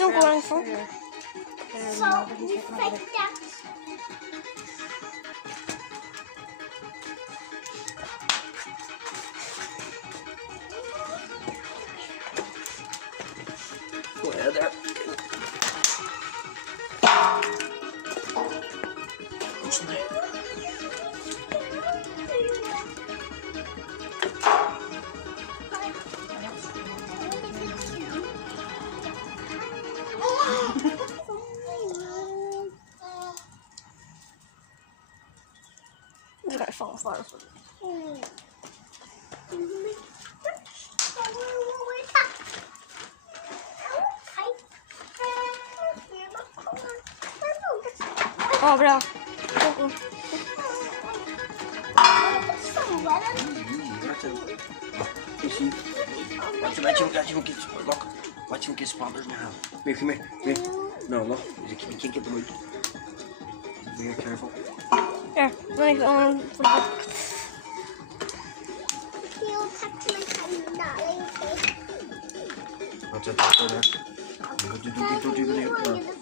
nog wel even. Zo, die vette. Go ahead there. Nu ga ik van varen. Oh, bra. Watch him get splatters now. Come here. No, look. You can't get the meat. Be careful. Here, let me Watch it. Go there.